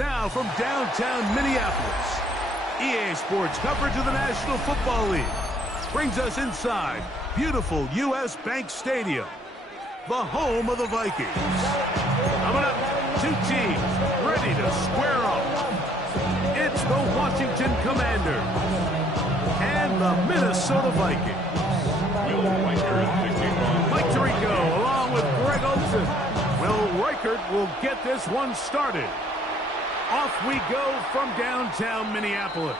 Now from downtown Minneapolis, EA Sports coverage of the National Football League brings us inside beautiful U.S. Bank Stadium, the home of the Vikings. Coming up, two teams ready to square off. It's the Washington Commanders and the Minnesota Vikings. Mike Tirico along with Greg Olsen. Will Reichert will get this one started. Off we go from downtown Minneapolis.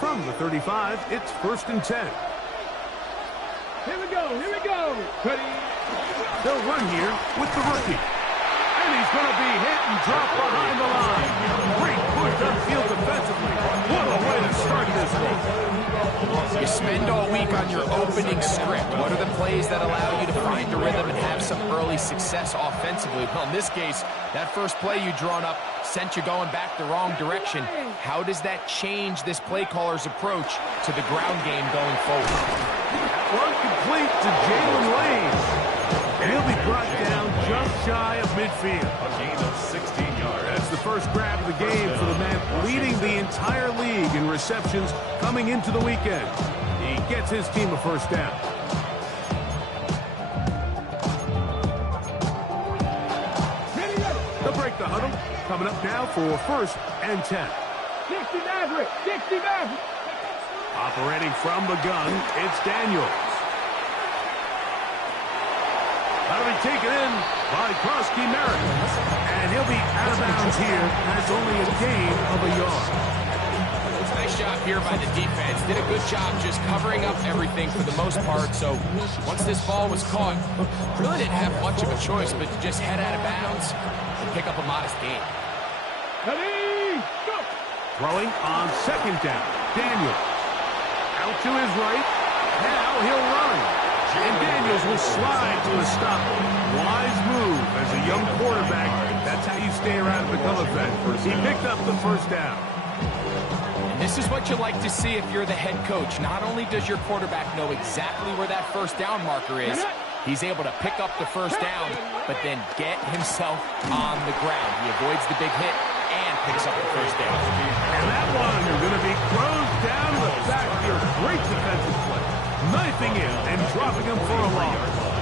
From the 35, it's 1st and 10. Here we go. Ready? They'll run here with the rookie. And he's going to be hit and dropped behind the line. Great push upfield defensively. What a way to start this one. You spend all week on your opening script. What are the plays that allow you to find a rhythm and have some early success offensively? Well, in this case, that first play you drawn up sent you going back the wrong direction. How does that change this play caller's approach to the ground game going forward? One complete to Jalen Lane. And he'll be brought down just shy of midfield. A gain of 16 yards. That's the first grab of the game for the man leading the entire league in receptions coming into the weekend. He gets his team a first down. They'll break the huddle. Coming up now for 1st and 10. 60 Maverick. Operating from the gun, it's Daniels. That'll be taken in by Krosky Merritt. And he'll be out of bounds here. That's only a gain of a yard. Nice job here by the defense. Did a good job just covering up everything for the most part. So once this ball was caught, really didn't have much of a choice but to just head out of bounds and pick up a modest gain. Ready? Go! Throwing on 2nd down. Daniels. Out to his right. Now he'll run. And Daniels will slide to a stop. Wise move as a young quarterback. That's how you stay around and become a vet. He picked up the first down. And this is what you like to see if you're the head coach. Not only does your quarterback know exactly where that first down marker is, he's able to pick up the first down, but then get himself on the ground. He avoids the big hit and picks up the first down. And that one is going to be closed down in the backfield. Great defensive play. Knifing in and dropping him for a loss.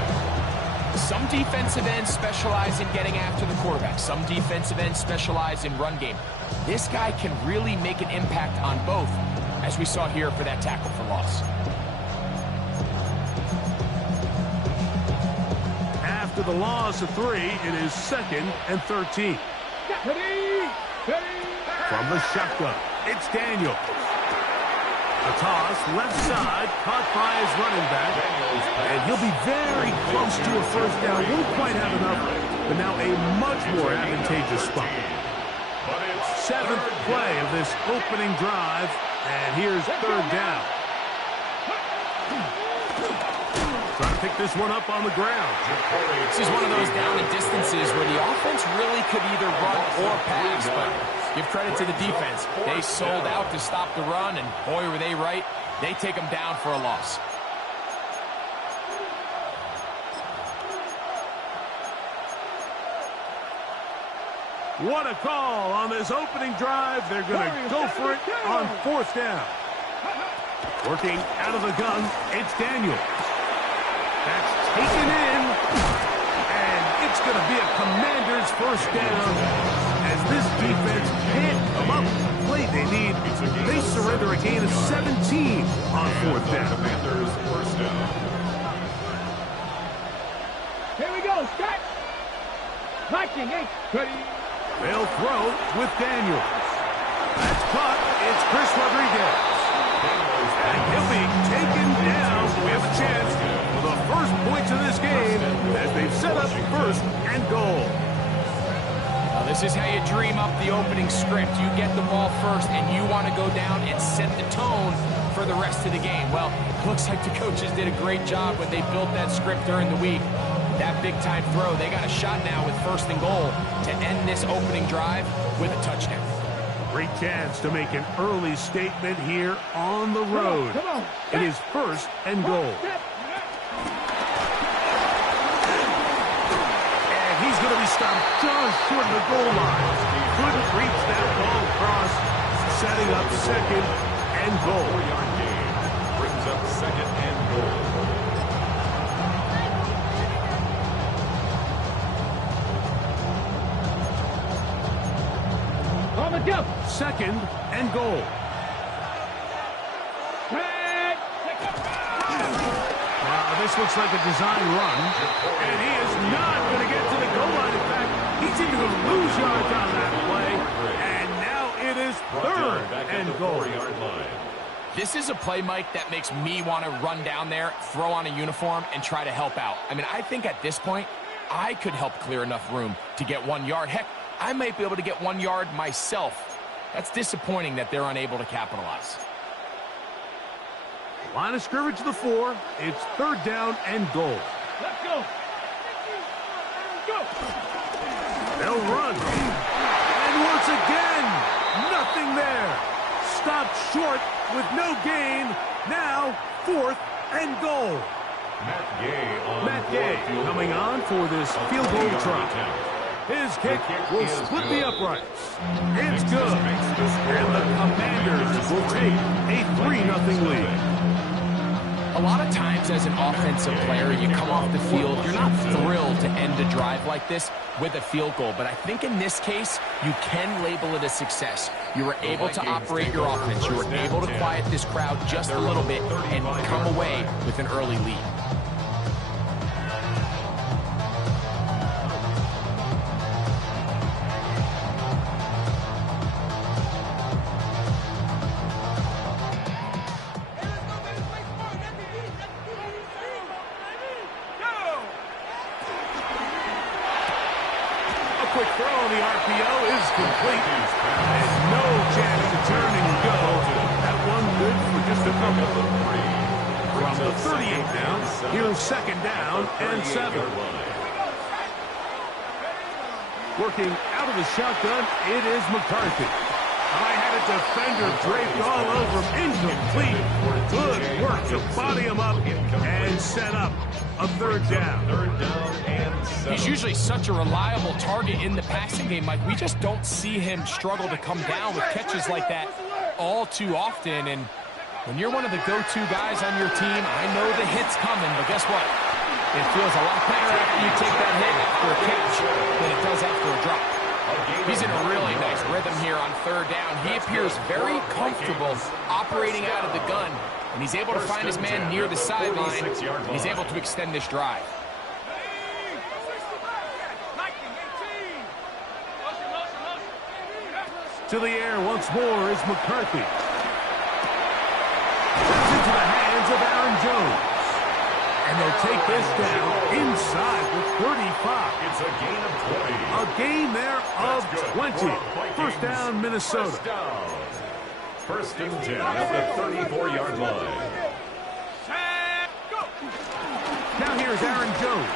Some defensive ends specialize in getting after the quarterback. Some defensive ends specialize in run game. This guy can really make an impact on both, as we saw here for that tackle for loss. After the loss of 3, it is 2nd and 13. Ready? From the shotgun, it's Daniels. A toss, left side, caught by his running back. And he'll be very close to a first down. Won't quite have enough, but now a much more advantageous spot. 7th play of this opening drive, and here's 3rd down. Trying to pick this one up on the ground. This is one of those down and distances where the offense really could either run or pass, but give credit to the defense. They sold out to stop the run, and boy, were they right. They take them down for a loss. What a call on this opening drive. They're going to go for it on 4th down. Working out of the gun, it's Daniels. That's taken in, and it's going to be a Commander's first down as this defense can't come up with the play they need. They surrender a gain of 17 on 4th down. Commander's first down. Here we go, start. Viking 8. Ready? They'll throw with Daniels. That's caught. It's Chris Rodriguez. And he'll be taken down. We have a chance for the first points of this game as they've set up 1st and goal. This is how you dream up the opening script. You get the ball first, and you want to go down and set the tone for the rest of the game. Well, it looks like the coaches did a great job when they built that script during the week. That big-time throw, they got a shot now with 1st and goal to end this opening drive with a touchdown. Great chance to make an early statement here on the road. It is 1st and goal. He's going to be stopped just short of the goal line. Couldn't reach that ball across, setting up 2nd and goal. 4-yard gain brings up 2nd and goal. On the jump. 2nd and goal. This looks like a design run, and he is not going to get to the goal line. In fact, he's even going to lose yards on that play, and now it is 3rd and goal. This is a play, Mike, that makes me want to run down there, throw on a uniform, and try to help out. I mean, I think at this point, I could help clear enough room to get 1 yard. Heck, I might be able to get 1 yard myself. That's disappointing that they're unable to capitalize. Line of scrimmage to the 4. It's 3rd down and goal. Let's go. Go. They'll run. And once again, nothing there. Stopped short with no gain. Now 4th and goal. Matt Gay coming on for this field goal try. His kick will split the uprights. It's good. And the Commanders will take a 3-0 lead. A lot of times as an offensive player, you come off the field, you're not thrilled to end a drive like this with a field goal. But I think in this case, you can label it a success. You were able to operate your offense. You were able to quiet this crowd just a little bit and come away with an early lead. Quick throw on the RPO is complete. And no chance to turn and go. That one good for just a couple. From the 38 now, here's 2nd down and 7. Working out of the shotgun, it is McCarthy. I had a defender draped all over him. Incomplete. Good work to body him up and set up a 3rd down. 3rd down and 7. He's usually such a reliable target in the passing game, Mike. We just don't see him struggle to come down with catches like that all too often. And when you're one of the go-to guys on your team, I know the hit's coming, but guess what? It feels a lot better after you take that hit after a catch than it does after a drop. He's in a really nice rhythm here on 3rd down. He appears very comfortable operating out of the gun, and he's able to find his man near the sideline, and he's able to extend this drive. To the air once more is McCarthy. It's into the hands of Aaron Jones. And they'll take this down inside the 35. It's a gain of 20. A gain there of 20. 1st down, Minnesota. 1st and 10 at the 34-yard line. Now here's Aaron Jones.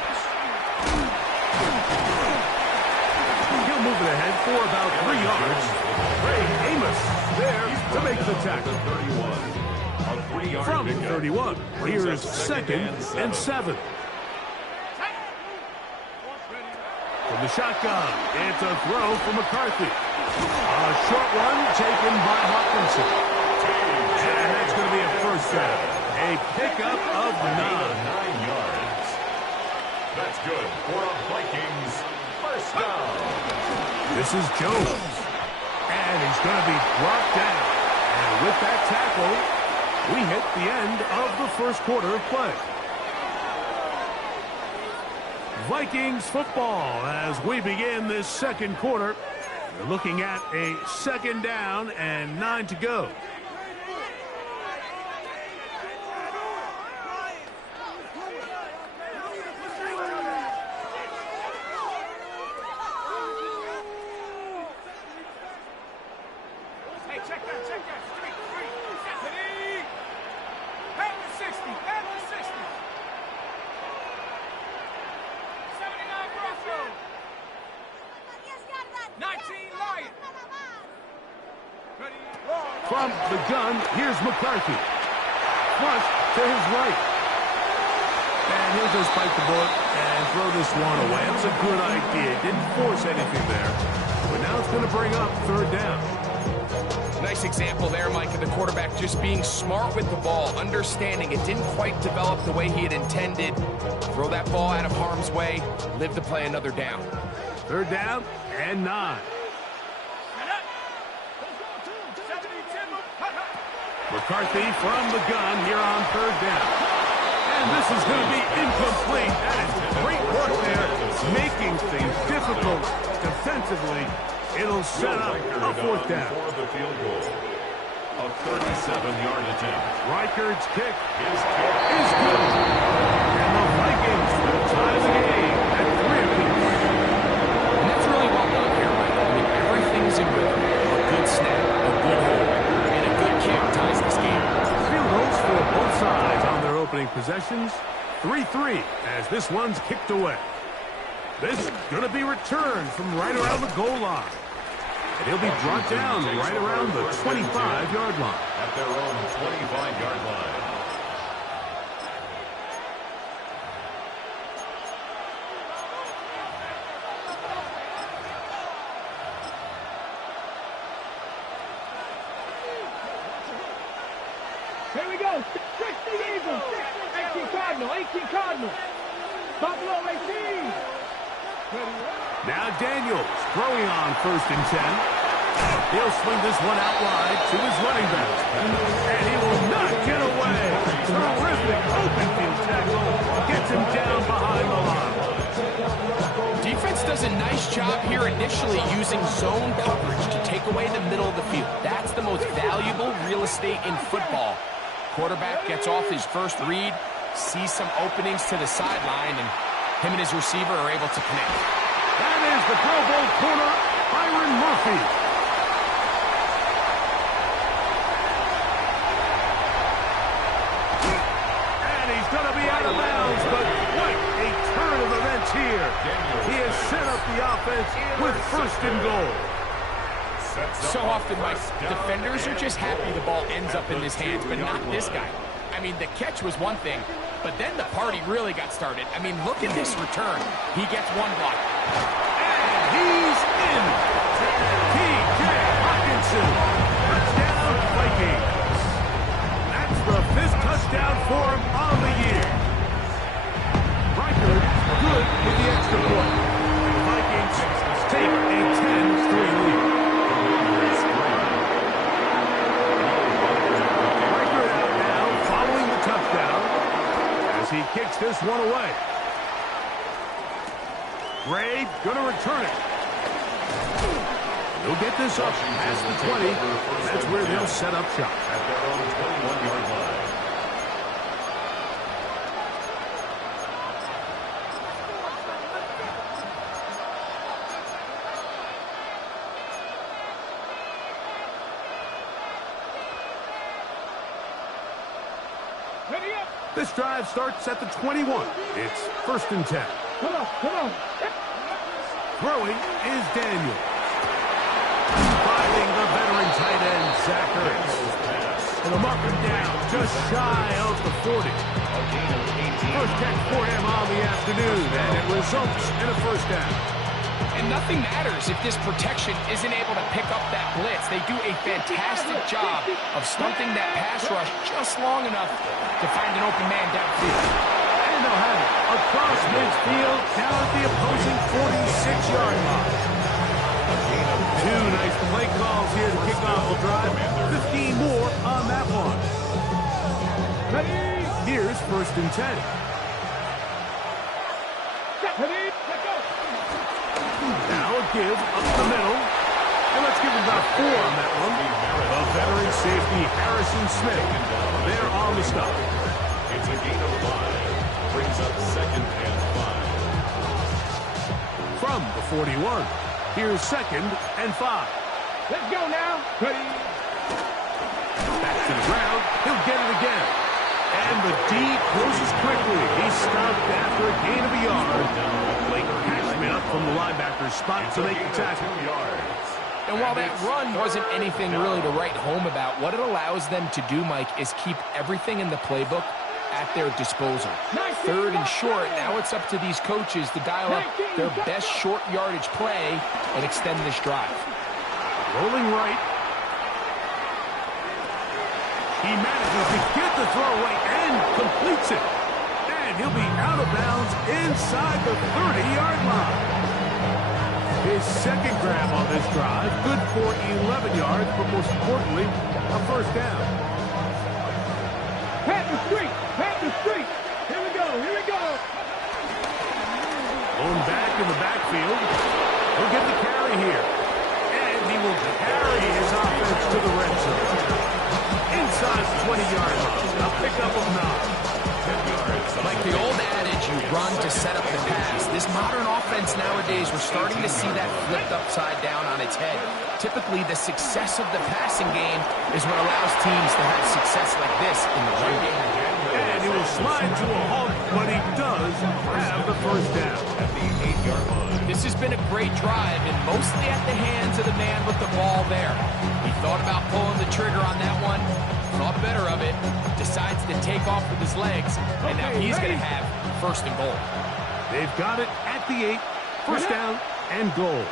He'll move it ahead for about 3 yards. Ray Amos there to make the tackle. From the 31, here's 2nd and 7. From the shotgun, it's a throw for McCarthy. A short one taken by Hawkinson. And that's going to be a 1st down. A pickup of 9 yards. That's good for a Vikings 1st down. This is Jones. And he's going to be brought down. And with that tackle, we hit the end of the 1st quarter of play. Vikings football as we begin this 2nd quarter. We're looking at a 2nd down and 9 to go. From the gun, here's McCarthy. Flush to his right. And he'll just bite the bullet and throw this one away. It was a good idea. Didn't force anything there. But now it's going to bring up third down. Nice example there, Mike, of the quarterback just being smart with the ball, understanding it didn't quite develop the way he had intended. Throw that ball out of harm's way, live to play another down. Third down and 9. McCarthy from the gun here on third down. And this is going to be incomplete. That is great work there, making things difficult defensively. It'll set up a fourth down. For the field goal. A 37-yard attempt. Reichard's kick is good. And the Vikings will tie the game at 3 apiece. And that's really well done here, Mike. I mean, everything's in rhythm. A good snap, a good hold, and a good kick ties this game. Field goals for both sides on their opening possessions. 3-3 as this one's kicked away. This is going to be returned from right around the goal line. And he'll be brought down right around the 25-yard line. At their own 25-yard line. Here we go. 60 Eagles. 18 Cardinal. 18 Cardinal. Buffalo 18. Now Daniels throwing on 1st and 10. He'll swing this one out wide to his running back. And he will not get away. Terrific open field tackle. Gets him down behind the line. Defense does a nice job here initially using zone coverage to take away the middle of the field. That's the most valuable real estate in football. Quarterback gets off his first read, sees some openings to the sideline, and him and his receiver are able to connect. That is the Pro Bowl corner, Byron Murphy. And he's going to be out of bounds, but what a turn of events here. He has set up the offense with 1st and goal. So often, my defenders are just happy the ball ends up in his hands, but not this guy. I mean, the catch was one thing, but then the party really got started. I mean, look at this return. He gets one block. And he's in. T.J. Hawkinson. Touchdown, Vikings. That's the 5th touchdown for him on the year. Reichard good with the extra point. The Vikings take a 10-3 lead. Reichard out now following the touchdown as he kicks this one away. Gray going to return it. He'll get this up past the 20. That's where they'll set up shop. At their own 21-yard line. Ready up. This drive starts at the 21. It's 1st and 10. Come on, come on. Throwing is Daniel. Finding the veteran tight end, Zach Ertz. And a marker down just shy of the 40. First catch for him on the afternoon, and it results in a 1st down. And nothing matters if this protection isn't able to pick up that blitz. They do a fantastic job of stunting that pass rush just long enough to find an open man downfield. And they'll have it across midfield, down at the opposing 46-yard line. 2 nice play calls here to kick off the drive. 15 more on that one. Here's 1st and 10. Now a give up the middle. And let's give him about 4 on that one. The veteran safety, Harrison Smith. They're on the stop. It's a gain of 5. Brings up 2nd and 5. From the 41, here's 2nd and 5. Let's go now. Ready. ground. He'll get it again. And the D closes quickly. He's stopped after a gain of a yard. Blake Cashman up from the linebacker's spot to make the tackle. And while that run wasn't anything really to write home about, what it allows them to do, Mike, is keep everything in the playbook at their disposal. 3rd and short, now it's up to these coaches to dial up their best short yardage play and extend this drive. Rolling right. He manages to get the throw away and completes it. And he'll be out of bounds inside the 30-yard line. His second grab on this drive, good for 11 yards, but most importantly, a first down. Panther Street! Panther Street! Here we go! Here we go! Going back in the backfield. He'll get the carry here. And he will carry his offense to the red zone. Inside the 20-yard line. A pickup of 9. Like the old adage, you run to set up the pass. This modern offense nowadays, we're starting to see that flipped upside down on its head. Typically, the success of the passing game is what allows teams to have success like this in the run game. And he will slide to a halt, but he does have the first down at the 8-yard line. This has been a great drive, and mostly at the hands of the man with the ball there. He thought about pulling the trigger on that one, thought better of it, decides to take off with his legs, and now he's going to have first and goal. They've got it at the 8, first down and goal.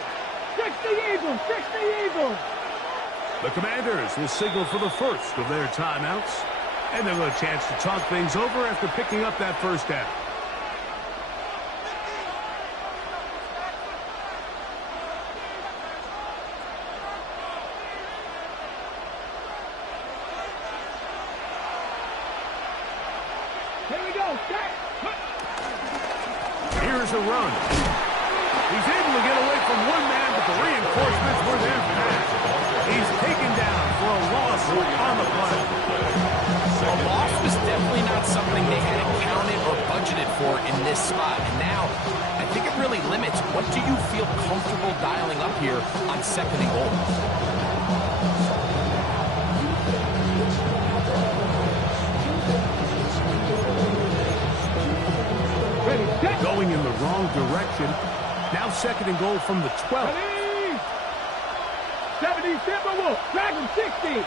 60 Eagles! 60 Eagles! The Commanders will signal for the first of their timeouts, and they'll get a chance to talk things over after picking up that first down. Here we go! Set! Here's a run. He's able to get away from one man, but the reinforcements were there fast. He's taken down for a loss on the play. A loss was definitely not something they had accounted or budgeted for in this spot. And now, I think it really limits what do you feel comfortable dialing up here on 2nd and goal. Going in the wrong direction. Now 2nd and goal from the 12. 70 Timberwolves! Dragon 60!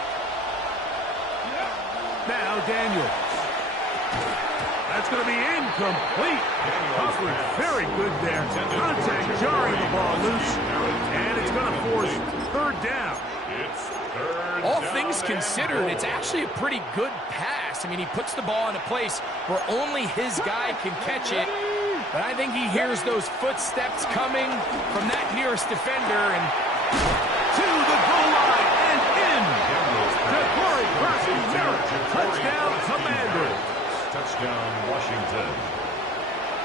Now Daniels. That's going to be incomplete. Coverage very good there. Contact jarring the ball loose. And it's going to force 3rd down. All things considered, it's actually a pretty good pass. I mean, he puts the ball in a place where only his guy can catch it. But I think he hears those footsteps coming from that nearest defender and to the goal line and in. Corey Crossing Merritt. Touchdown, Commanders. Touchdown, Washington.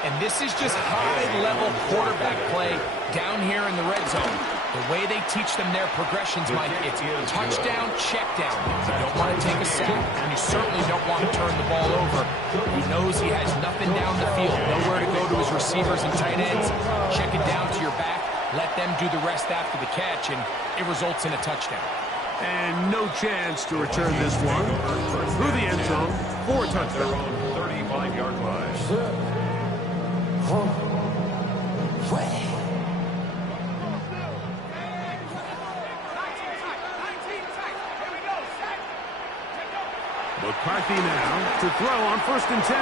And this is just high-level quarterback play down here in the red zone. The way they teach them their progressions, Mike, it's touchdown, check down. You don't want to take a sack, and you certainly don't want to turn the ball over. He knows he has nothing down the field, nowhere to go to his receivers and tight ends. Check it down to your back, let them do the rest after the catch, and it results in a touchdown. And no chance to return this one through the end zone for a touchdown. 35-yard line. McCarthy now to throw on 1st and 10.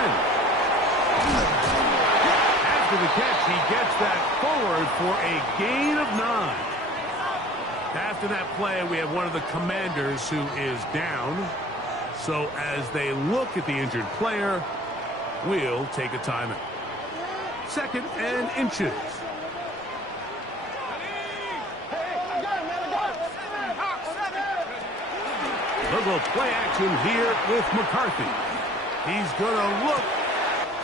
After the catch, he gets that forward for a gain of 9. After that play, we have one of the Commanders who is down. So as they look at the injured player, we'll take a timeout. 2nd and inches. They'll go play action here with McCarthy. He's going to look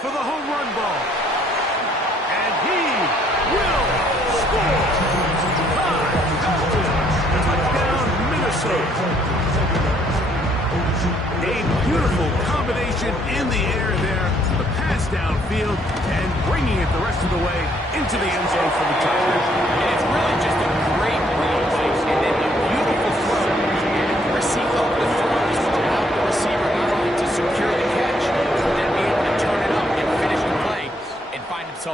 for the home run ball. And he will score. Touchdown, Minnesota. A beautiful combination in the air there. The pass downfield and bringing it the rest of the way into the end zone for the touchdown. And it's really just a great route, and then a beautiful throw. The accuracy of the throws without the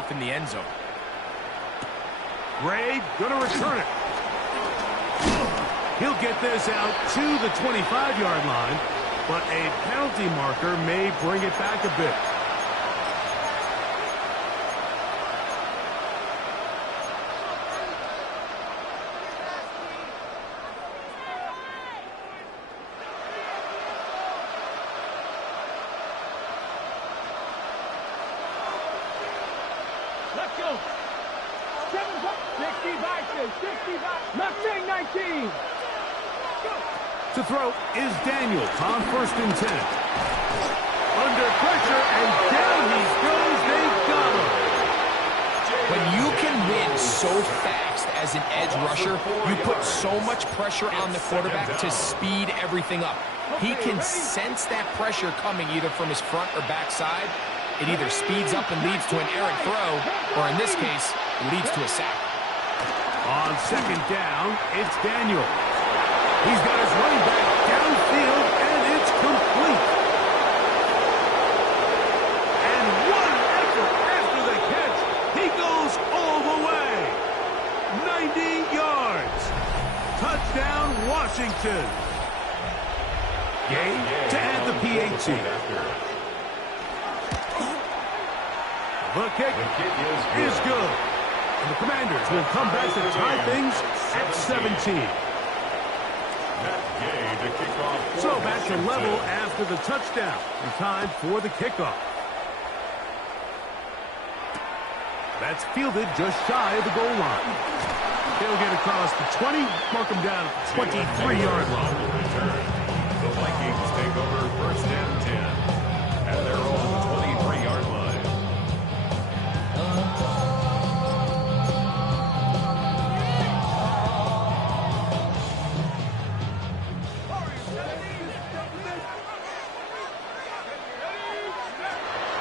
himself in the end zone. Gray going to return it. He'll get this out to the 25-yard line, but a penalty marker may bring it back a bit. Let's go. 65, Mustang 19. To throw is Daniels on 1st and 10. Under pressure, and down he goes. They got him. When you can win so fast as an edge rusher, you put so much pressure on the quarterback to speed everything up. He can sense that pressure coming either from his front or back side. It either speeds up and leads to an errant throw, or in this case, it leads to a sack. On 2nd down, it's Daniels. He's got his running back downfield, and it's complete. And what an effort after the catch. He goes all the way. 90 yards. Touchdown, Washington. Gay to add the PAT. The kick is good. And the Commanders will come back to tie things at 17. So back to level after the touchdown. And time for the kickoff. That's fielded just shy of the goal line. He'll get across the 20, mark him down at the 23-yard line. The Vikings take over 1st and 10 at their own 23-yard line.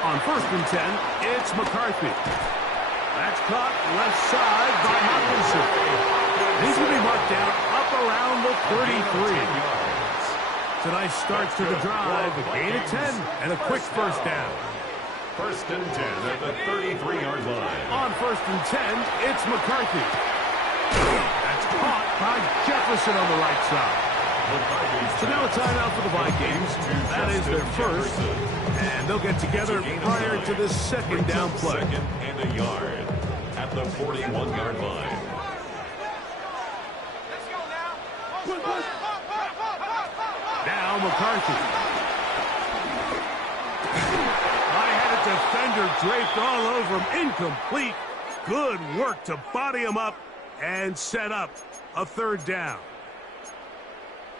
On 1st and 10, it's McCarthy. That's caught left side by Hopkinson. He's going to be marked down up around the 33. It's a nice start to the drive. A gain of 10 and a quick 1st down. 1st and 10 at the 33-yard line. On 1st and 10, it's McCarthy. That's caught by Jefferson on the right side. So now a timeout for the Vikings. That is their first. And they'll get together prior to this 2nd down play. 2nd and a yard at the 41-yard line. Now McCarthy. I had a defender draped all over him. Incomplete. Good work to body him up and set up a 3rd down.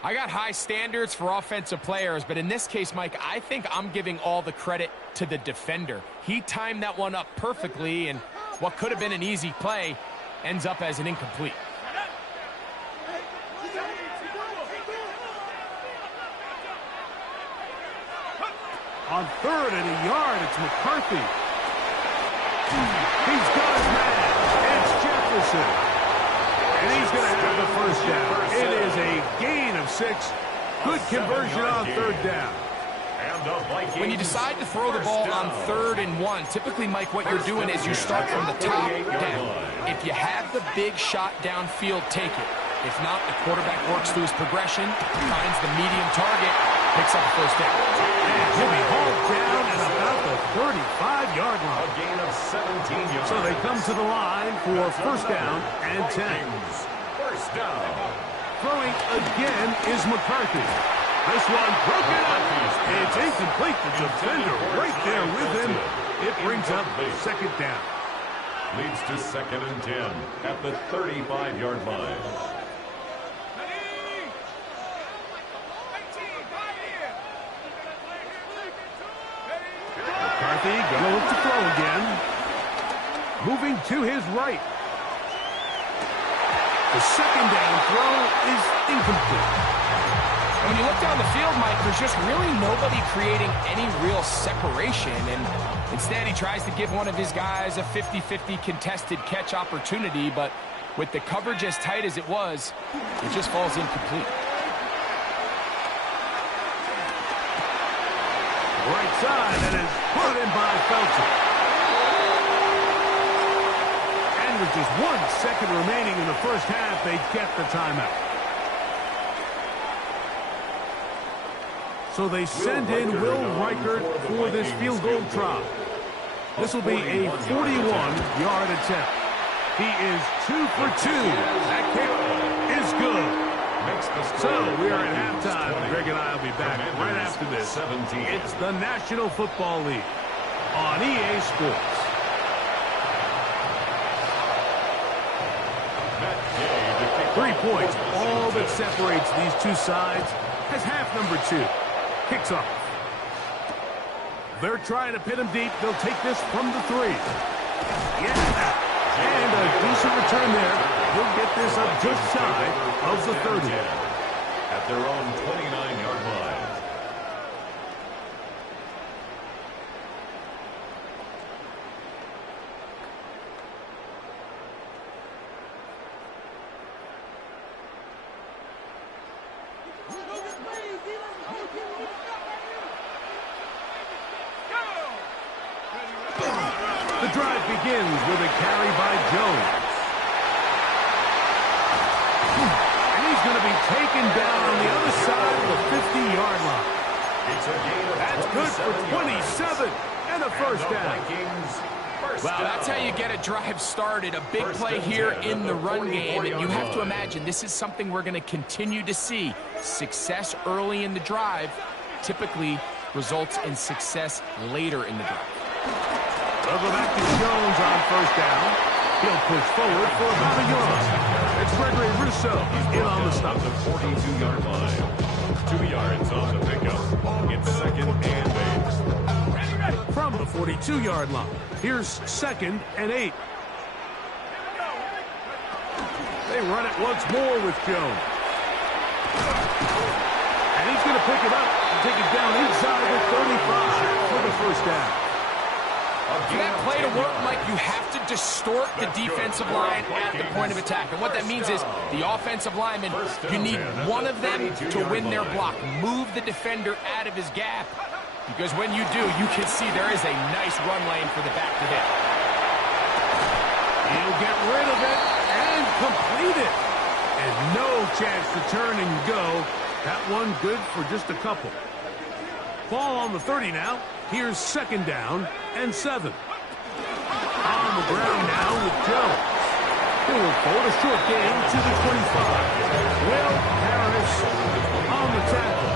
I got high standards for offensive players, but in this case, Mike, I think I'm giving all the credit to the defender. He timed that one up perfectly, and what could have been an easy play ends up as an incomplete. On 3rd and a yard, it's McCarthy. He's got his man. It's Jefferson. And he's going to have the 1st down. It is a gain of 6. Good conversion on 3rd down. When you decide to throw the ball on 3rd and 1, typically, Mike, what you're doing is you start from the top down. If you have the big shot downfield, take it. If not, the quarterback works through his progression, finds the medium target, picks up the 1st down. And he'll be hauled down at about the 35-yard line. A gain of 17 yards. So they come to the line for 1st down and 10. 1st down. Throwing again is McCarthy. This one broken up. It's incomplete. The defender right there with him. It brings up 2nd down. Leads to 2nd and 10 at the 35-yard line. McCarthy going to look to throw again. Moving to his right. The 2nd down throw is incomplete. When you look down the field, Mike, there's just really nobody creating any real separation. And instead, he tries to give one of his guys a 50-50 contested catch opportunity. But with the coverage as tight as it was, it just falls incomplete. Right side, and is put in by Felton. with just 1 second remaining in the first half, they get the timeout. So they send in Will Reichert for this field goal try. This will be a 41-yard attempt. He is 2 for 2. That kick is good. So we are at halftime. Greg and I will be back right after this. It's the National Football League on EA Sports. 3 points, all that separates these two sides, as half number 2 kicks off. They're trying to pin him deep. They'll take this from the 3. Yeah, and a decent return there. He'll get this up just shy of the 30. At their own 29-yard line. The drive begins with a carry by Jones. And he's going to be taken down on the other side of the 50-yard line. That's good for 27 and a first down. Well, that's how you get a drive started. A big play here in the run game. And you have to imagine this is something we're going to continue to see. Success early in the drive typically results in success later in the drive. They'll go back to Jones on first down. He'll push forward for about a yard. It's Gregory Rousseau in on the stop. The 42-yard line. 2 yards on the pickup. It's 2nd and 8. From the 42-yard line, here's 2nd and 8. They run it once more with Jones. And he's going to pick it up and take it down inside the 35 for the first down. For that play to work, Mike, you have to distort the defensive line at the point of attack. And what that means is the offensive lineman, you need one of them to win their block. Move the defender out of his gap. Because when you do, you can see there is a nice run lane for the back to hit. He'll get rid of it and complete it. And no chance to turn and go. That one good for just a couple. Ball on the 30 now. Here's 2nd down and 7. On the ground now with Jones. He will forward a short gain to the 25. Will Harris on the tackle.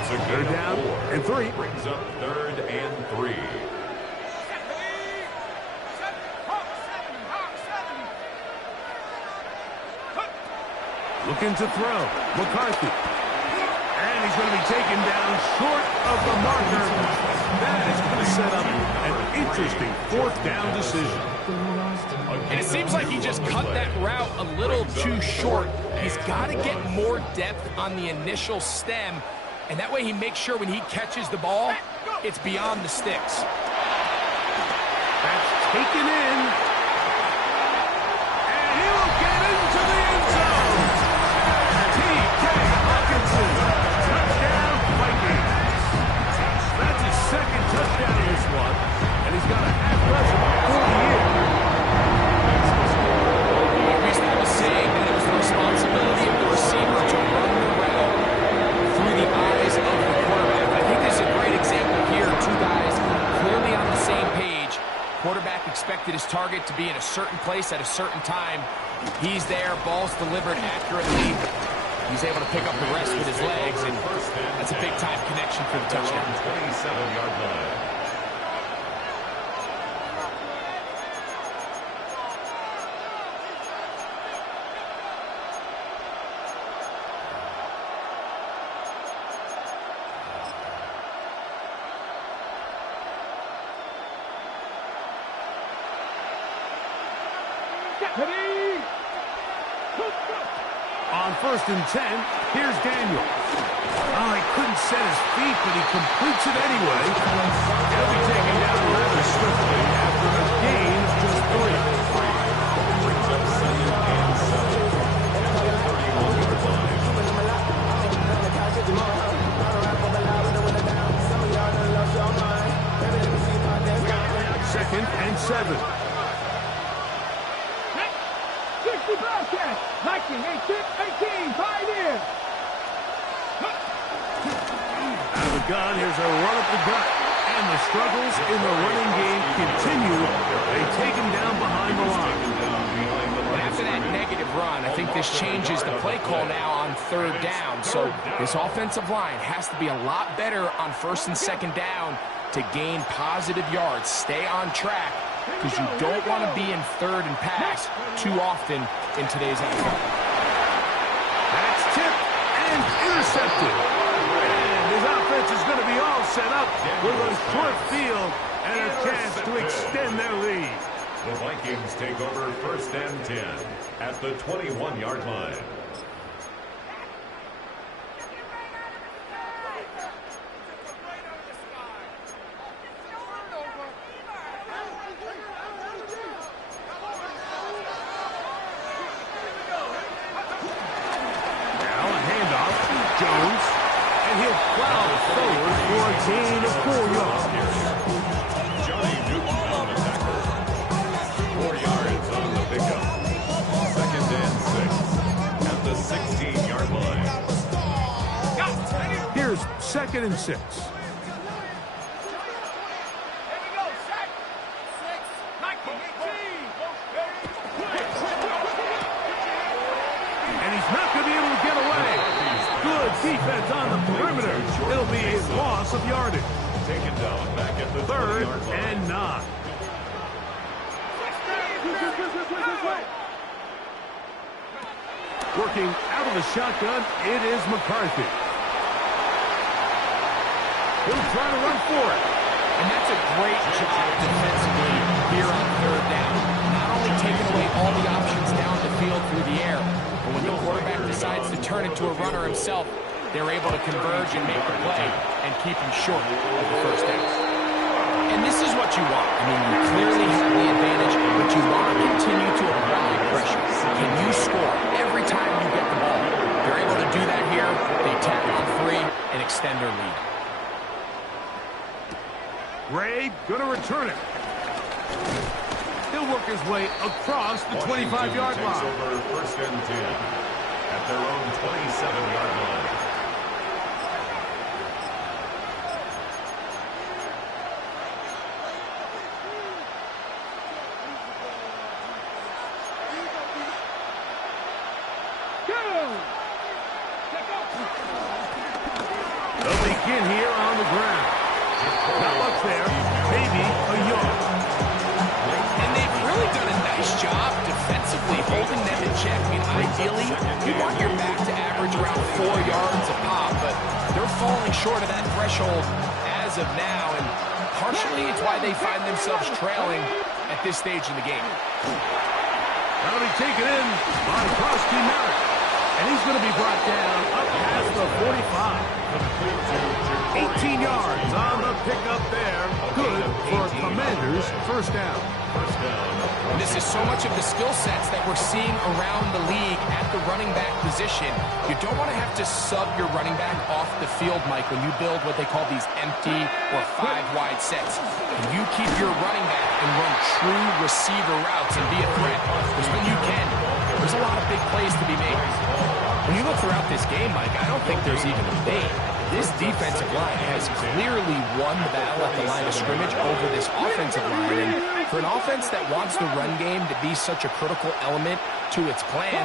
It's a Third good down and 3. Brings up 3rd and 3. Looking to throw. McCarthy. And he's going to be taken down short of the marker. That is going to set up an interesting 4th down decision. And it seems like he just cut that route a little too short. He's got to get more depth on the initial stem, and that way he makes sure when he catches the ball, it's beyond the sticks. That's taken in. And he will get into the end zone. T.J. Hawkinson. Touchdown, Vikings. That's his 2nd touchdown in this one. And he's got a half dozen for the year. We used to have a saying that it was the responsibility of the receiver to run the route through the eyes of the quarterback. I think this is a great example here. 2 guys clearly on the same page. Quarterback expected his target to be in a certain place at a certain time. He's there, ball's delivered accurately. He's able to pick up the rest with his legs, and that's a big-time connection for the touchdown. 27-yard line. On 1st and 10, here's Daniel. Oh, he couldn't set his feet, but he completes it anyway. He'll be taken down rather swiftly after a gain of just 3. Brings up 2nd and 7. At the 31-yard line. 2nd and 7. the gun. Here's a run up the gut. And the struggles in the running game continue. They take him down behind the line. After that negative run, I think this changes the play call now on third down. So this offensive line has to be a lot better on first and second down to gain positive yards. Stay on track, because you don't want to be in third and pass too often in today's NFL. That's tipped and intercepted. And his offense is going to be all set up with a short field and a chance to extend their lead. The Vikings take over first and 10 at the 21-yard line. Now a handoff to Jones, and he'll plow forward for a gain of 4 yards. Johnny Newton on the tackle. 4 yards on the pickup. Second and 6 at the 16-yard line. Here's second and 6. And he's not going to be able to get away. Good defense on the perimeter. It'll be a loss of yardage. Taken down back at the Third 20-yard line. and 9. Working out of the shotgun, it is McCarthy. He'll try to run for it. And that's a great job defensively here on third down. Not only taking away all the options down the field through the air, but when the quarterback decides to turn into a runner himself, they're able to converge and make the play and keep him short of the first down. And this is what you want. I mean, you clearly have the advantage, but you want to continue to apply pressure. Can you score every time you get the ball? They're able to do that here. They tack on 3 and extend their lead. Ray going to return it. He'll work his way across the 25-yard Takes line. over first and 10 at their own 27-yard line. They'll begin here on the ground. Not much there. Maybe a yard. And they've really done a nice job defensively holding them in check. I mean, ideally, you want your back to average around 4 yards a pop, but they're falling short of that threshold as of now, and partially it's why they find themselves trailing at this stage in the game. That'll be taken in by Krusty Merritt. And he's going to be brought down up past the 45. 18 yards on the pickup there. Good for Commanders' first down. And this is so much of the skill sets that we're seeing around the league at the running back position. You don't want to have to sub your running back off the field, Mike, when you build what they call these empty or 5-wide sets. Can you keep your running back and run true receiver routes and be a threat? Because when you can, there's a lot of big plays to be made. When you look throughout this game, Mike, I don't think there's even a debate. This defensive line has clearly won the battle at the line of scrimmage over this offensive line. And for an offense that wants the run game to be such a critical element to its plan,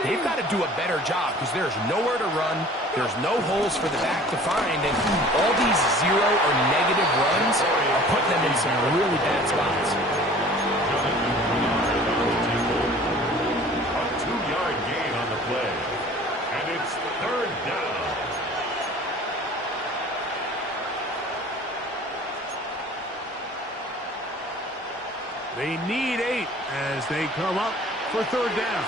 they've got to do a better job because there's nowhere to run, there's no holes for the back to find, and all these 0 or negative runs are putting them in some really bad spots. A 2-yard gain on the play. And it's third down. They need 8 as they come up for third down.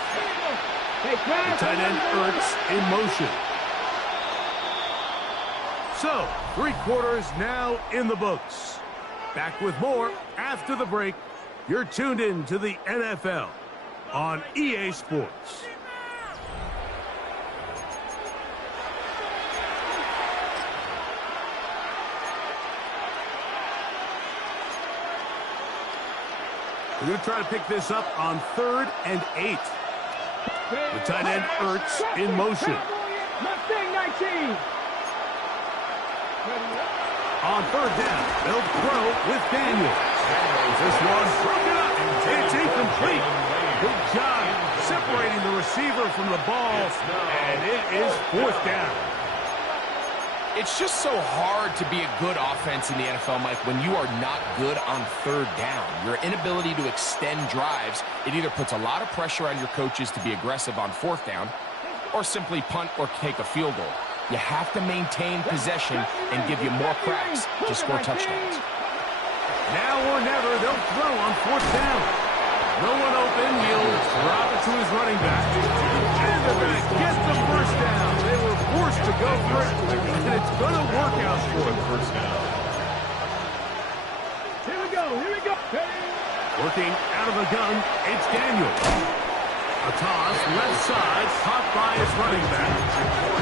The tight end Ertz in motion. So, 3 quarters now in the books. Back with more after the break. You're tuned in to the NFL on EA Sports. We're going to try to pick this up on 3rd and 8. The tight end Ertz in motion. Mustang 19. On third down, they'll throw with Daniels. This one's broken up. It's incomplete. Good job separating the receiver from the ball, and it is fourth down. It's just so hard to be a good offense in the NFL, Mike, when you are not good on third down. Your inability to extend drives, it either puts a lot of pressure on your coaches to be aggressive on fourth down or simply punt or take a field goal. You have to maintain possession and give you more cracks to score touchdowns. Now or never, they'll throw on fourth down. No one open, he'll drop it to his running back. And they're going to get the first down. They were forced to go for it, and it's going to work out for them. First down. Here we go, here we go. Working out of the gun, it's Daniel. A toss, left side, caught by his running back.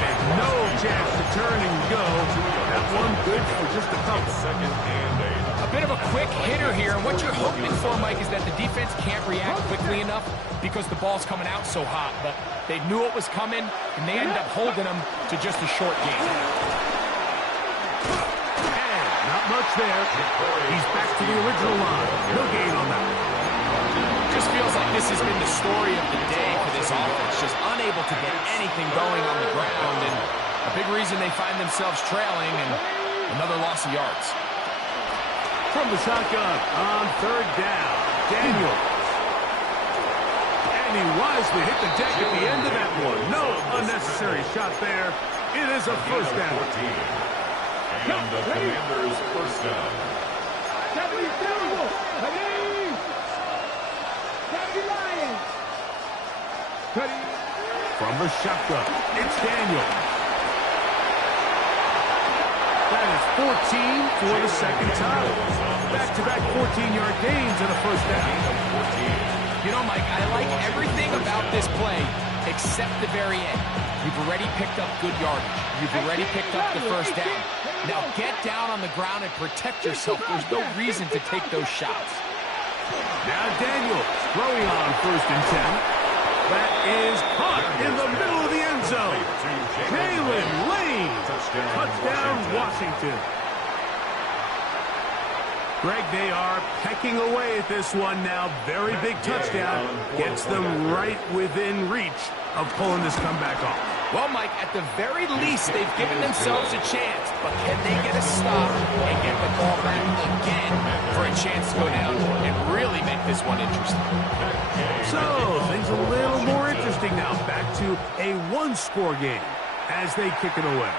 And no chance to turn and go. That one good for just a couple. Second and 8. A bit of a quick hitter here, and what you're hoping for, Mike, is that the defense can't react quickly enough because the ball's coming out so hot. But they knew it was coming, and they ended up holding them to just a short game. And not much there. He's back to the original line. No gain on that. Just feels like this has been the story of the day for this offense, just unable to get anything going on the ground, and a big reason they find themselves trailing, and another loss of yards. From the shotgun on third down, Daniels. And he wisely hit the deck at the end of that one. No unnecessary shot there. It is a first down. 14. And the Commanders' first down. From the shotgun, it's Daniels. That is 14 for the second time. Back-to-back 14-yard gains and a first down. You know, Mike, I like everything about this play except the very end. You've already picked up good yardage. You've already picked up the first down. Now get down on the ground and protect yourself. There's no reason to take those shots. Now Daniels throwing on first and 10. That is caught in the middle of the end zone. Jalen Lane. Touchdown, Washington. Greg, they are pecking away at this one now. Very big touchdown. Gets them right within reach of pulling this comeback off. Well, Mike, at the very least, they've given themselves a chance. But can they get a stop and get the ball back again for a chance to go down and really make this one interesting? So, things a little more interesting now. Back to a one-score game as they kick it away.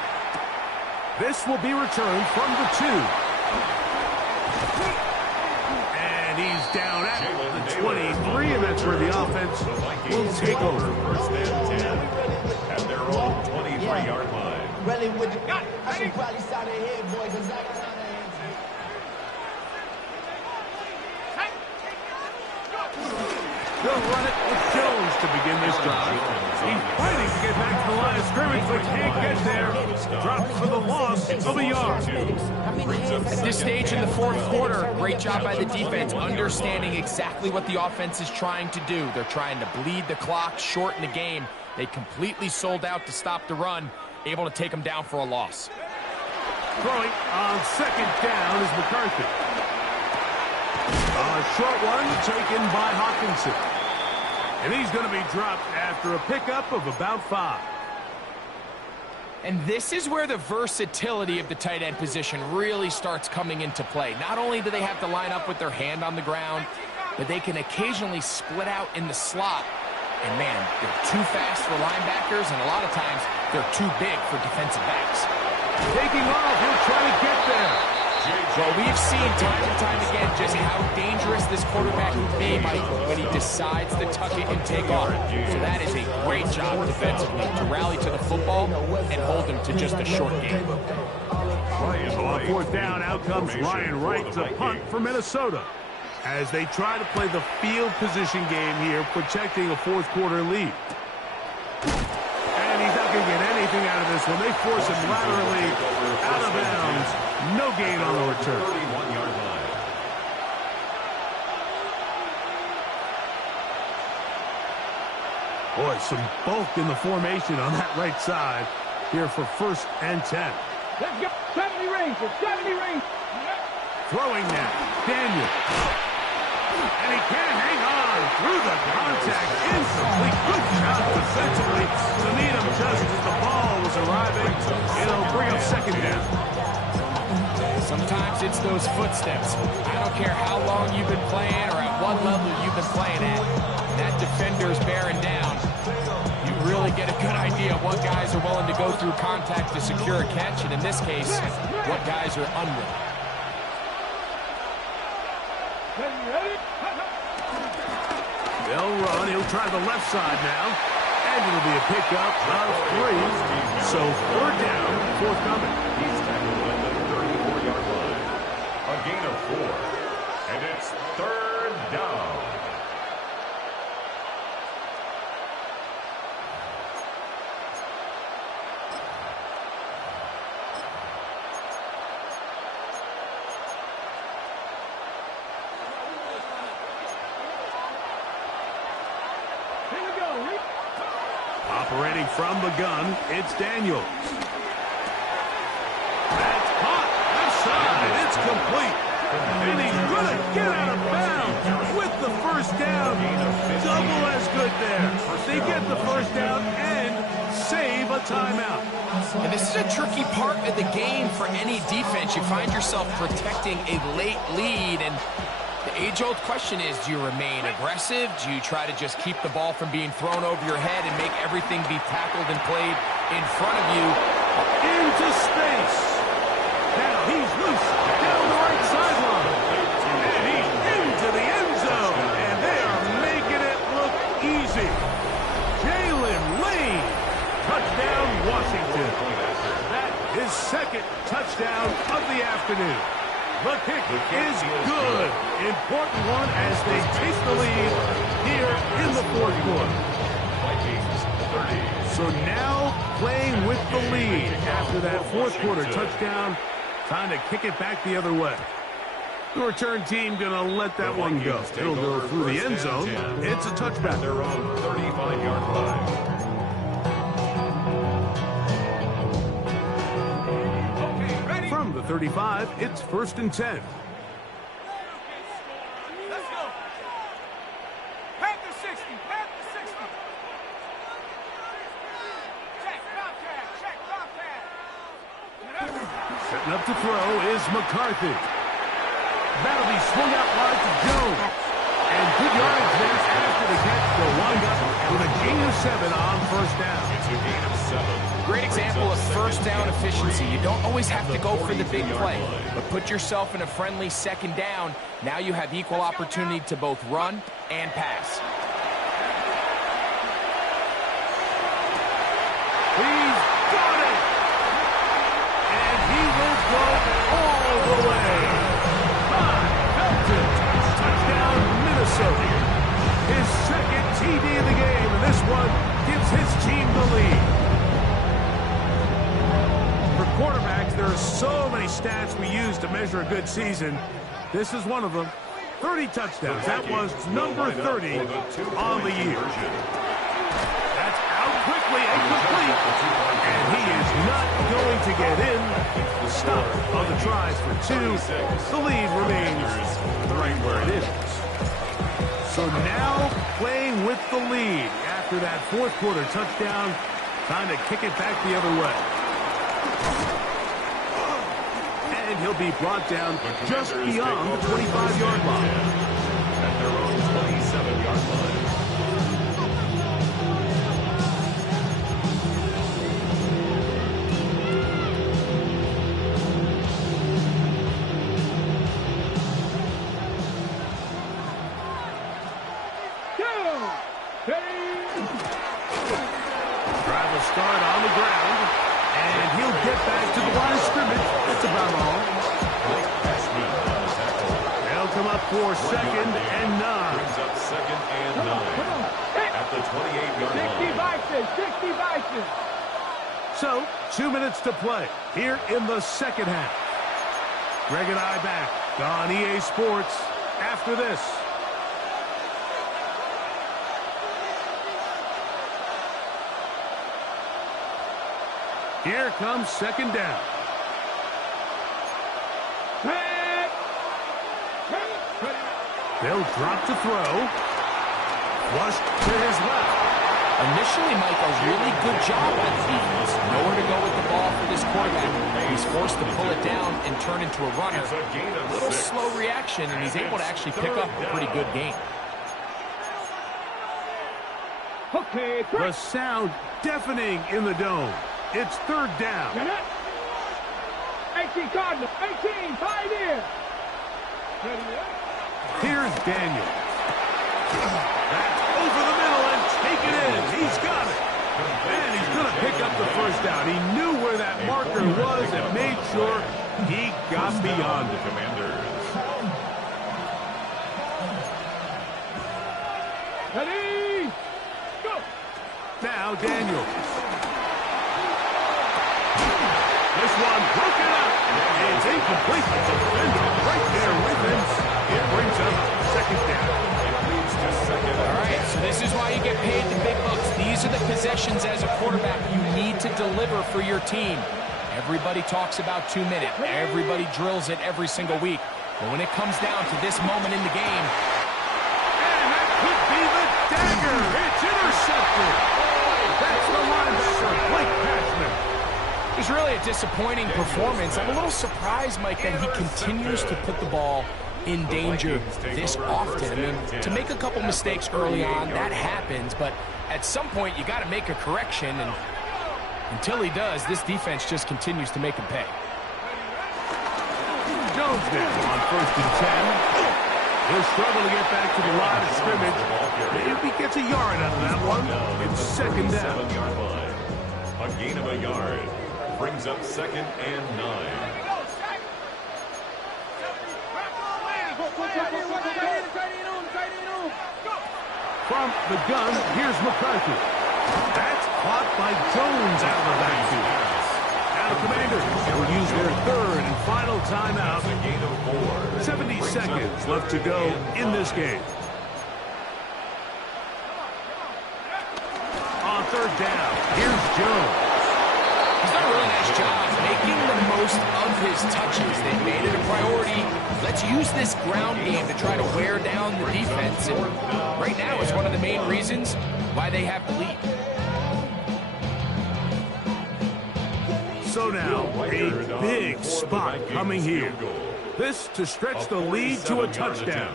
This will be returned from the 2. And he's down at the 23, and that's where the offense will take over. First and 10 at their own 23-yard line. Really, would you? I should probably start ahead, boys, because I got to They'll run it with Jones to begin this drive. He's fighting to get back to the line of scrimmage, but can't get there. Dropped for the loss of a yard. At this stage in the fourth quarter, great job by the defense, understanding exactly what the offense is trying to do. They're trying to bleed the clock, shorten the game. They completely sold out to stop the run, able to take them down for a loss. Throwing on second down is McCarthy. A short one taken by Hawkinson. And he's going to be dropped after a pickup of about 5. And this is where the versatility of the tight end position really starts coming into play. Not only do they have to line up with their hand on the ground, but they can occasionally split out in the slot. And man, they're too fast for linebackers, and a lot of times they're too big for defensive backs. Taking off, he'll try to get there. Well, we've seen time and time again just how dangerous this quarterback can be, Mike, when he decides to tuck it and take off. So that is a great job defensively to rally to the football and hold him to just a short game. So on fourth down, out comes Ryan Wright to punt for Minnesota as they try to play the field position game here, protecting a fourth quarter lead. And he's not going to get anything out of this one. They force him laterally out of bounds. No gain on the return. 31-yard line. Boy, some bulk in the formation on that right side here for first and 10. Let's go. 70 Rangers. 70 Rangers. Throwing now. Daniel. And he can't hang on through the contact. Incomplete. Good job defensively to meet him just as the ball was arriving. It'll bring up second down. Sometimes it's those footsteps. I don't care how long you've been playing or at what level you've been playing at. That defender's bearing down. You really get a good idea of what guys are willing to go through contact to secure a catch, and in this case, what guys are unwilling. They'll run. He'll try the left side now. And it'll be a pickup of 3. So 4th down, forthcoming. He's tackled at the 34-yard line. A gain of 4. And it's 3rd down. Operating from the gun, it's Daniels. That's caught. Left side. It's complete. And he's going to get out of bounds with the first down. Double as good there. They get the first down and save a timeout. And this is a tricky part of the game for any defense. You find yourself protecting a late lead, and the age-old question is, do you remain aggressive? Do you try to just keep the ball from being thrown over your head and make everything be tackled and played in front of you? Into space. Now he's loose down the right sideline. And he's into the end zone. And they are making it look easy. Jalen Lane. Touchdown, Washington. That is second touchdown of the afternoon. The kick is good. Important one as they take the lead here in the 4th quarter. So now playing with the lead after that 4th quarter touchdown. Time to kick it back the other way. The return team going to let that one go. It'll go through the end zone. It's a touchback. Their own 35-yard line. From the 35, it's 1st and 10. Let's go. Panther 60. Panther 60. Check, Bobcat. Setting up to throw is McCarthy. That'll be swung out wide to Jones. And good yards there after the catch. They'll wind up with a gain of 7 on 1st down. It's a gain of 7. Great example of first down efficiency. You don't always have to go for the big play, but put yourself in a friendly 2nd down. Now you have equal opportunity to both run and pass. He's got it! And he will go all the way. Felton, touchdown, Minnesota. His 2nd TD of the game, and this one gives his team the lead. For quarterbacks, there are so many stats we use to measure a good season. This is one of them. 30 touchdowns. That was number 30 on the year. That's out quickly and complete. And he is not going to get in. Stop on the tries for 2. The lead remains right where it is. So now playing with the lead after that 4th quarter touchdown. Time to kick it back the other way. And he'll be brought down just beyond the 25-yard line. At their own 27-yard line. Drive will start on the ground. And he'll get back to the line of scrimmage. That's about all. They'll come up for 2nd and 9. Brings up 2nd and 9. At the 28-yard line. 60 Bison. So, 2 minutes to play here in the 2nd half. Greg and I back on EA Sports after this. Here comes 2nd down. They'll drop to throw. Flush to his left. Initially, Mike, a really good job by the defense. Nowhere to go with the ball for this quarterback. He's forced to pull it down and turn into a runner. A little slow reaction, and he's able to actually pick up a pretty good gain. Okay, The sound deafening in the dome. It's third down. 18 Cardinal, 18, 5 here. Here's Daniel. That's over the middle and take it in. He's got it. And he's going to pick up the first down. He knew where that marker was and made sure he got beyond it. Commanders. Ready, go. Now Daniel. This one broken up. It's incomplete. Defender right there with him. It brings up second down. It leads to second. All right, so this is why you get paid the big bucks. These are the possessions as a quarterback you need to deliver for your team. Everybody talks about 2 minutes. Everybody drills it every single week. But when it comes down to this moment in the game, And that could be the dagger. It's intercepted. That's the linebacker, Blake Passman. it was really a disappointing performance. I'm a little surprised, Mike, that he continues to put the ball in danger this often. I mean, to make a couple mistakes early on, that happens, but at some point you got to make a correction, and until he does, this defense just continues to make him pay. Jones now on 1st and 10. He'll struggle to get back to the line of scrimmage. If he gets a yard out of that one, it's second down. 7-yard line. A gain of a yard brings up 2nd and 9. From the gun, here's McCarthy. That's caught by Jones out of the backfield. Now the Commanders will use their third and final timeout. A gain of 4. 70 seconds left to go in this game. On third down, here's Jones. He's done a really nice job making the most of his touches. They've made it a priority. Let's use this ground game to try to wear down the defense. And right now is one of the main reasons why they have the lead. So now, a big spot coming here. This to stretch the lead to a touchdown.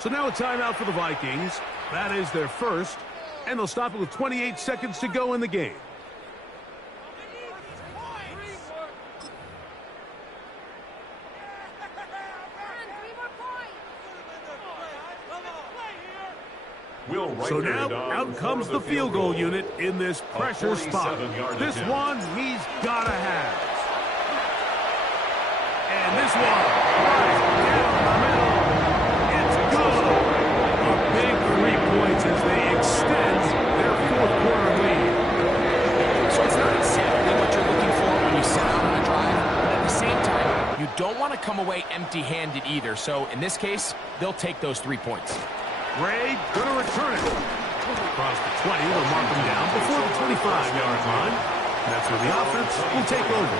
So now a timeout for the Vikings. That is their first, and they'll stop it with 28 seconds to go in the game. So now out comes the field goal unit in this pressure spot. This one he's got to have. And this one right down the middle. It's good. A big 3 points as they extend their fourth quarter lead. So it's not exactly what you're looking for when you set out on a drive, but at the same time, you don't want to come away empty-handed either. So in this case, they'll take those 3 points. Ray going to return it. Across the 20, they'll mark him down before the 25-yard line. That's where the offense will take over.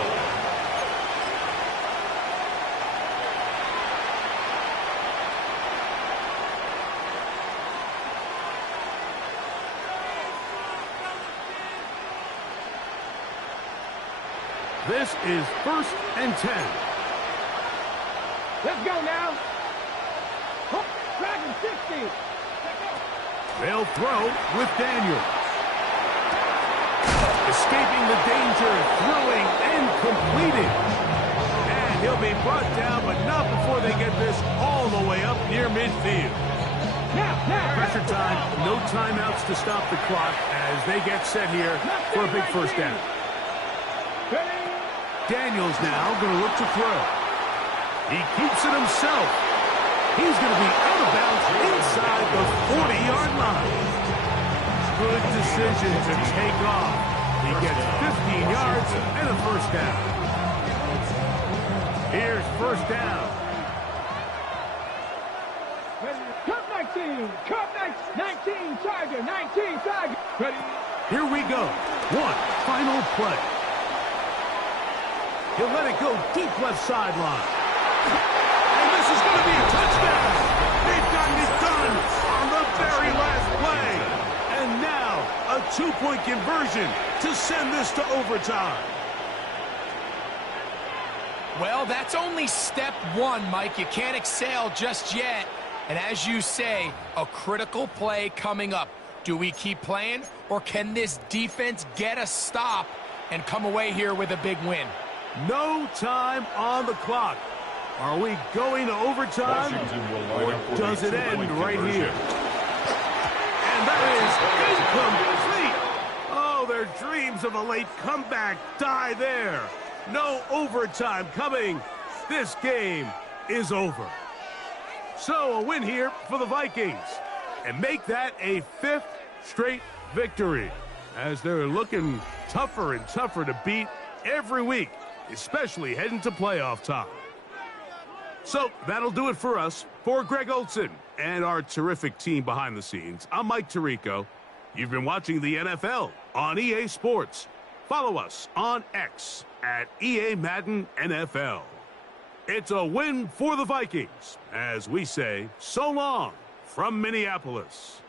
This is 1st and 10. Let's go now. Dragon 60. They'll throw with Daniels. Escaping the danger, throwing and completing. And he'll be brought down, but not before they get this all the way up near midfield. Now. Pressure time, no timeouts to stop the clock as they get set here for a big first down. Daniels now going to look to throw. He keeps it himself. He's going to be out of bounds inside the 40-yard line. Good decision to take off. He gets 15 yards and a first down. Here's first down. Cup 19, Cup 19, Tiger, 19, Tiger. Ready? Here we go. One final play. He'll let it go deep left sideline. And this is going to be a touchdown. They've gotten it done on the very last play. And now a 2-point conversion to send this to overtime. Well, that's only step one, Mike. You can't exhale just yet. And as you say, a critical play coming up. Do we keep playing, or can this defense get a stop and come away here with a big win? No time on the clock. Are we going to overtime, or does it end right here? And that is incomplete. Oh, their dreams of a late comeback die there. No overtime coming. This game is over. So a win here for the Vikings, and make that a 5th straight victory, as they're looking tougher and tougher to beat every week, especially heading to playoff time. So that'll do it for us. For Greg Olsen and our terrific team behind the scenes, I'm Mike Tirico. You've been watching the NFL on EA Sports. Follow us on X at EA Madden NFL. It's a win for the Vikings, as we say so long from Minneapolis.